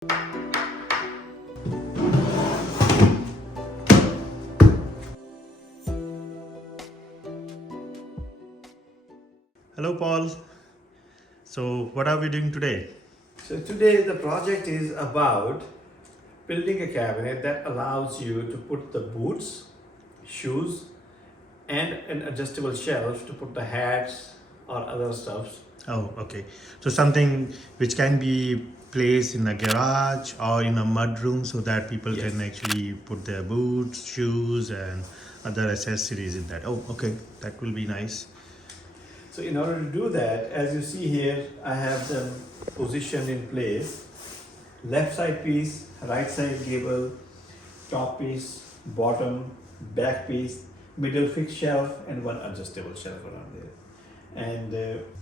Hello Paul. So what are we doing today? So today the project is about building a cabinet that allows you to put the boots, shoes, and an adjustable shelf to put the hats or other stuffs. Oh, okay. So something which can be placed in a garage or in a mud room so that people Yes. can actually put their boots, shoes and other accessories in that. Oh, okay. That will be nice. So in order to do that, as you see here, I have them positioned in place. Left side piece, right side gable, top piece, bottom, back piece, middle fixed shelf, and one adjustable shelf around there. And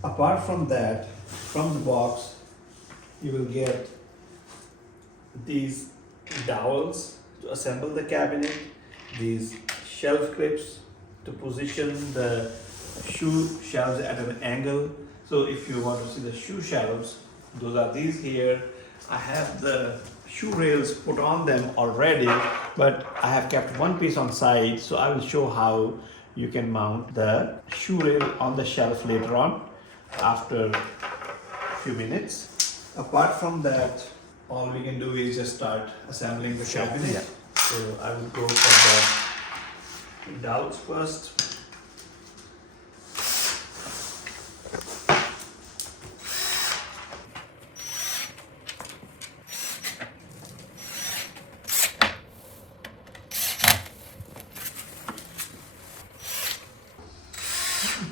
apart from that, from the box, you will get these dowels to assemble the cabinet, these shelf clips to position the shoe shelves at an angle. So if you want to see the shoe shelves, those are these here. I have the shoe rails put on them already, but I have kept one piece on side, so I will show how you can mount the shoe rail on the shelf later on after a few minutes. Apart from that, all we can do is just start assembling the cabinet. Yeah. So I will go for the dowels first.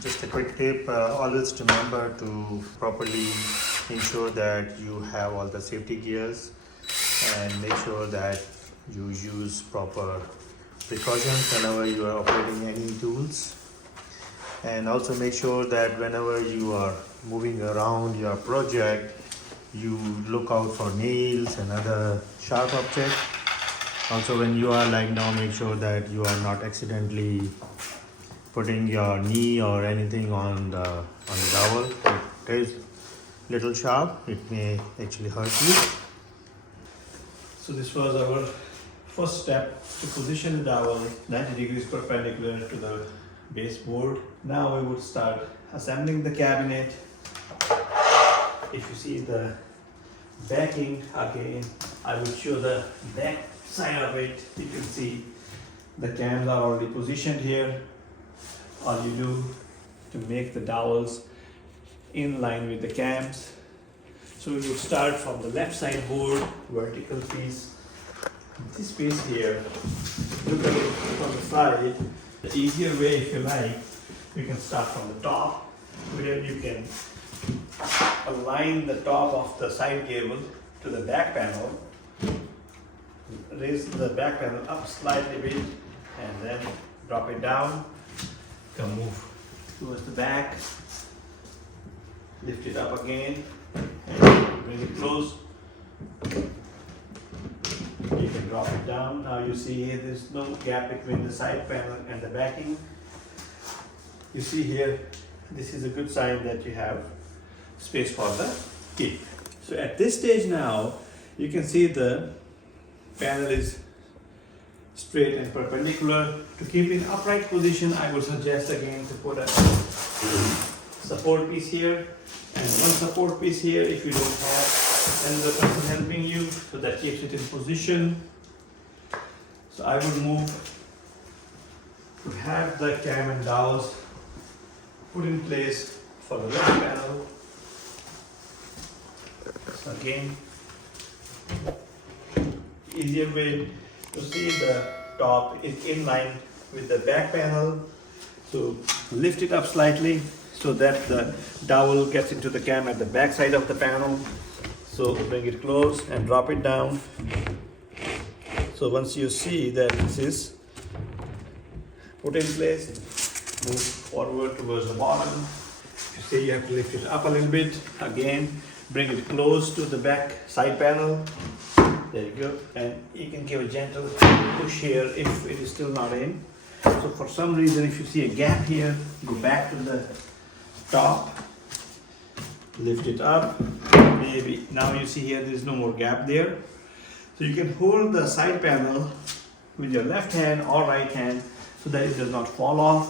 Just a quick tip, always remember to properly ensure that you have all the safety gears and make sure that you use proper precautions whenever you are operating any tools. And also make sure that whenever you are moving around your project, you look out for nails and other sharp objects. Also when you are lying down, make sure that you are not accidentally putting your knee or anything on the dowel. It is little sharp, it may actually hurt you. So this was our first step to position the dowel 90 degrees perpendicular to the baseboard. Now we would start assembling the cabinet. If you see the backing again, I will show the back side of it. You can see the cams are already positioned here. All you do to make the dowels in line with the cams. So we will start from the left side board, vertical piece. This piece here, look at it from the side. The easier way, if you like, you can start from the top, where you can align the top of the side gable to the back panel. Raise the back panel up slightly bit and then drop it down. Come move towards the back, lift it up again, and bring it close. You can drop it down. Now you see here there's no gap between the side panel and the backing. You see here, this is a good sign that you have space for the tip. So at this stage now, you can see the panel is straight and perpendicular. To keep in upright position, I would suggest again to put a support piece here and one support piece here if you don't have another person helping you, so that keeps it in position. So I would move to have the cam and dowels put in place for the left panel. So again, easier way to see the top is in line with the back panel. So lift it up slightly so that the dowel gets into the cam at the back side of the panel. So bring it close and drop it down. So once you see that this is put in place, move forward towards the bottom. You see you have to lift it up a little bit. Again, bring it close to the back side panel. There you go. And you can give a gentle push here if it is still not in. So for some reason, if you see a gap here, go back to the top, lift it up, be maybe now you see here there is no more gap there. So you can hold the side panel with your left hand or right hand so that it does not fall off.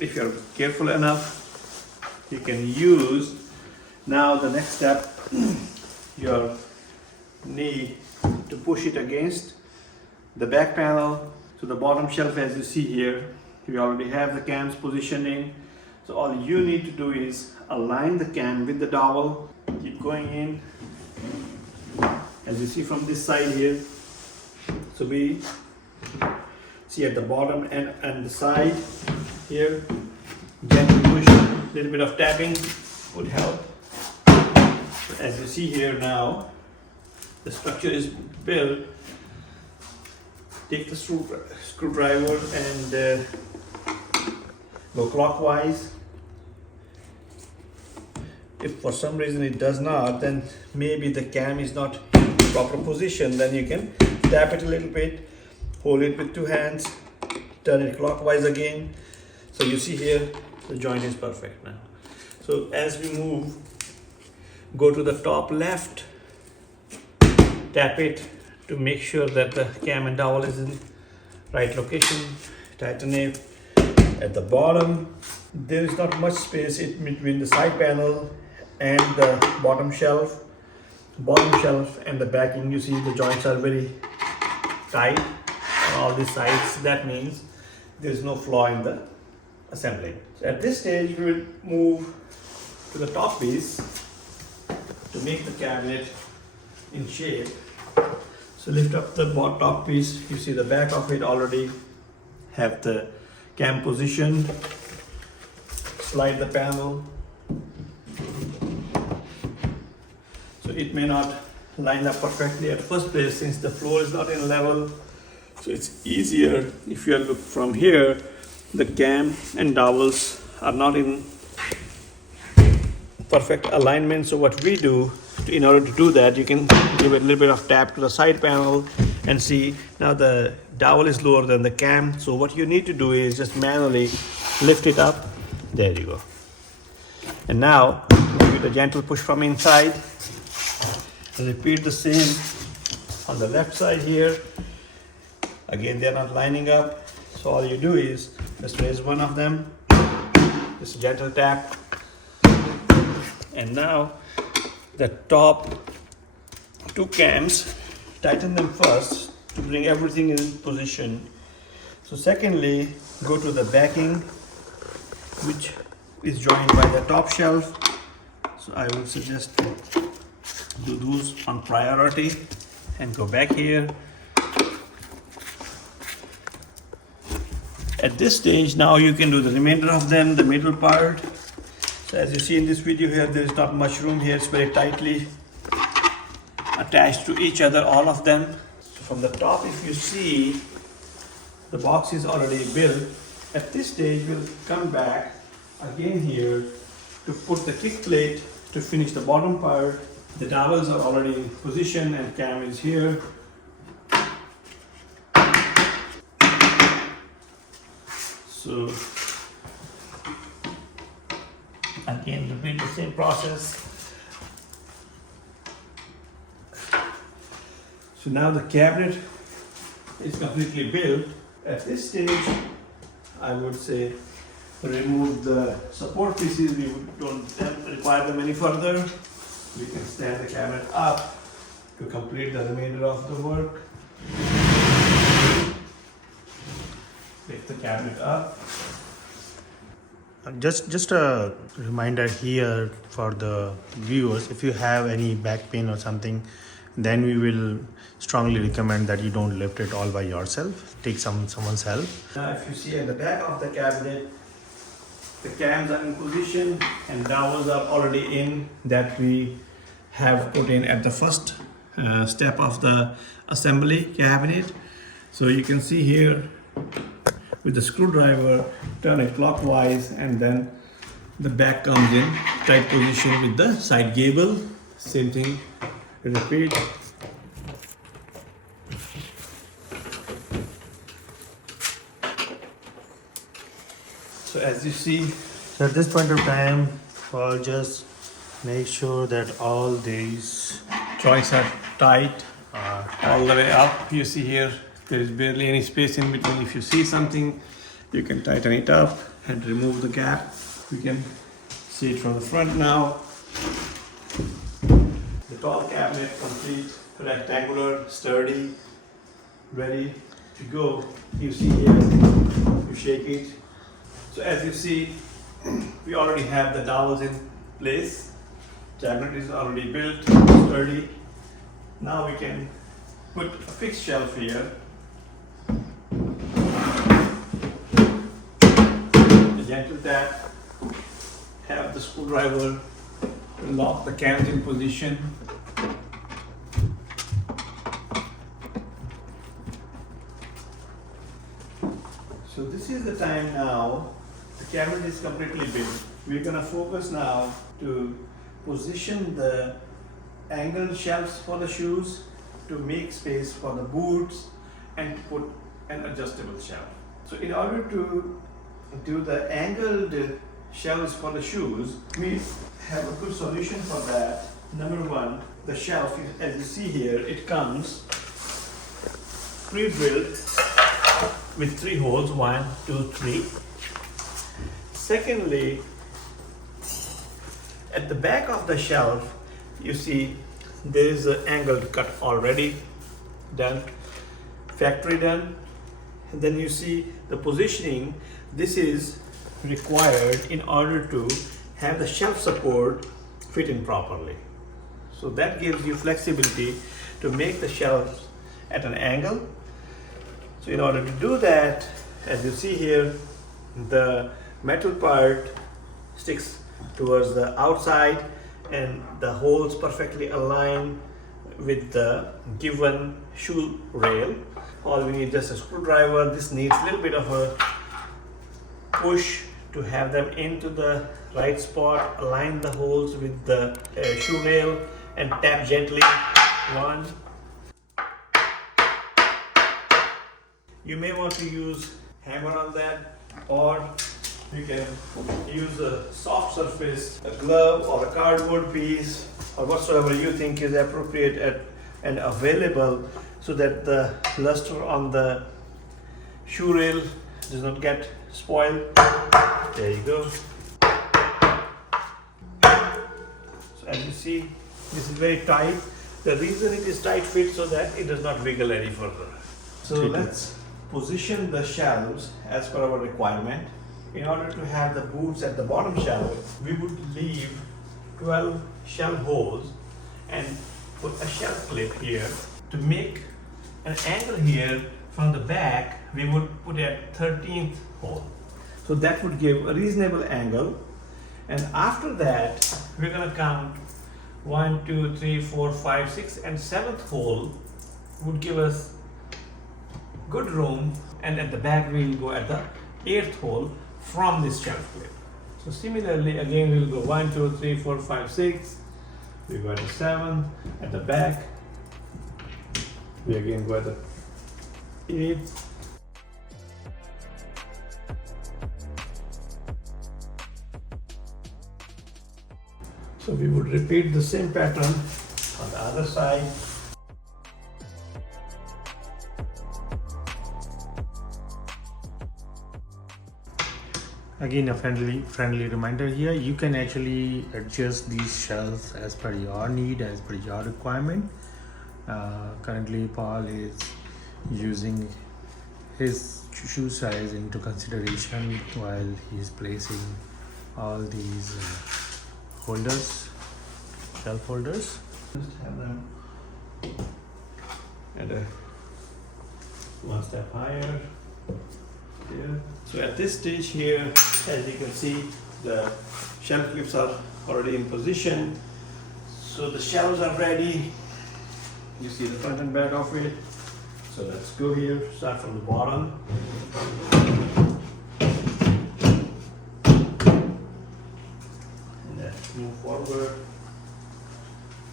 If you're careful enough, you can use now the next step your knee to push it against the back panel. So the bottom shelf, as you see here, we already have the cams positioning. So all you need to do is align the cam with the dowel, keep going in, as you see from this side here. So we see at the bottom and the side here, gentle push, a little bit of tapping would help. So as you see here now, the structure is built. Take the screwdriver and go clockwise. If for some reason it does not, then maybe the cam is not in proper position, then you can tap it a little bit, hold it with two hands, turn it clockwise again. So you see here, the joint is perfect now. So as we move, go to the top left, tap it to make sure that the cam and dowel is in right location, tighten it. At the bottom, there is not much space in between the side panel and the bottom shelf. Bottom shelf and the backing, you see the joints are very tight on all these sides. That means there is no flaw in the assembly. So at this stage, we will move to the top piece to make the cabinet in shape. So lift up the top piece, you see the back of it already have the cam positioned. Slide the panel. So it may not line up perfectly at first place since the floor is not in level. So it's easier if you look from here, the cam and dowels are not in perfect alignment. So what we do, in order to do that, you can give it a little bit of tap to the side panel and see now the dowel is lower than the cam. So what you need to do is just manually lift it up. There you go. And now give it a gentle push from inside. Repeat the same on the left side here. Again, they're not lining up. So all you do is just raise one of them, just a gentle tap. And now the top two cams, tighten them first to bring everything in position. So secondly, go to the backing, which is joined by the top shelf. So I would suggest to do those on priority and go back here. At this stage, now you can do the remainder of them, the middle part. So as you see in this video here, there is not much room here. It's very tightly attached to each other, all of them. So from the top, if you see, the box is already built. At this stage, we'll come back again here to put the kick plate to finish the bottom part. The dowels are already in position and cam is here. So again, repeat the same process. So now the cabinet is completely built. At this stage, I would say remove the support pieces. We don't require them any further. We can stand the cabinet up to complete the remainder of the work. Lift the cabinet up. Just a reminder here for the viewers, if you have any back pain or something, then we will strongly recommend that you don't lift it all by yourself. Take someone's help. Now if you see at the back of the cabinet, the cams are in position and dowels are already in that we have put in at the first step of the assembly cabinet. So you can see here with the screwdriver, turn it clockwise and then the back comes in tight position with the side gable. Same thing, repeat. So as you see, So at this point of time, I'll just Make sure that all these Joints are tight are all the way up. You see here, there is barely any space in between. If you see something, you can tighten it up and remove the gap. We can see it from the front now. The tall cabinet, complete, rectangular, sturdy, ready to go. You see here, you shake it. So as you see, we already have the dowels in place. Cabinet is already built, sturdy. Now we can put a fixed shelf here. A gentle tap, have the screwdriver lock the cans in position. So this is the time now. The cabinet is completely built. We're gonna focus now to position the angled shelves for the shoes, to make space for the boots, and to put an adjustable shelf. So in order to do the angled shelves for the shoes, we have a good solution for that. Number one, the shelf, as you see here, it comes pre-drilled with 3 holes, 1, 2, 3. Secondly, at the back of the shelf, you see there is an angled cut already done, factory done. And then you see the positioning. This is required in order to have the shelf support fit in properly. So that gives you flexibility to make the shelves at an angle. So in order to do that, as you see here, the metal part sticks towards the outside and the holes perfectly align with the given shoe rail. All we need is just a screwdriver. This needs a little bit of a push to have them into the right spot. Align the holes with the shoe rail and tap gently. 1. You may want to use hammer on that, or you can use a soft surface, a glove or a cardboard piece, or whatsoever you think is appropriate and available, so that the luster on the shoe rail does not get spoiled. There you go. So as you see, this is very tight. The reason it is tight fit so that it does not wiggle any further. So let's position the shelves as per our requirement. In order to have the boots at the bottom shelf, we would leave 12 shelf holes and put a shelf clip here. To make an angle here from the back, we would put a 13th hole. So that would give a reasonable angle. And after that, we're gonna count 1, 2, 3, 4, 5, 6, and 7th hole would give us good room. And at the back, we'll go at the 8th hole from this shelf clip. So similarly, again, we'll go 1, 2, 3, 4, 5, 6. We go at the 7th at the back. We again go at the 8th. So we would repeat the same pattern on the other side. Again, a friendly reminder here. You can actually adjust these shelves as per your need, as per your requirement. Currently, Paul is using his shoe size into consideration while he is placing all these holders, shelf holders. Just have them at a 1 step higher. Here. So at this stage here, as you can see, the shelf clips are already in position. So the shelves are ready. You see the front and back of it. So let's go here, start from the bottom. And let's move forward.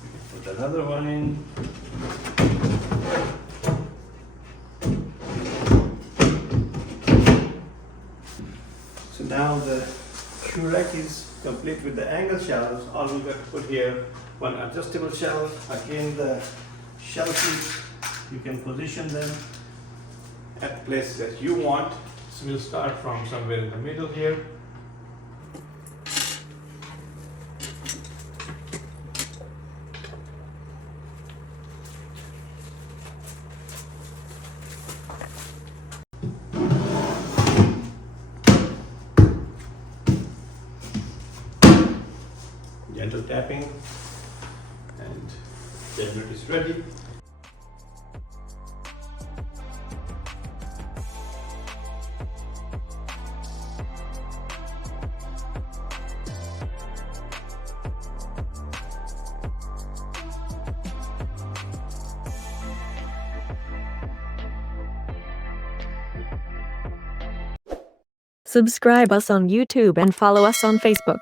We can put another one in. So now the shoe rack is complete with the angle shelves. All we got to put here, one adjustable shelf. Again, the shelf seats, you can position them at place that you want. So we'll start from somewhere in the middle here. Gentle tapping, and the unit is ready. Subscribe us on YouTube and follow us on Facebook.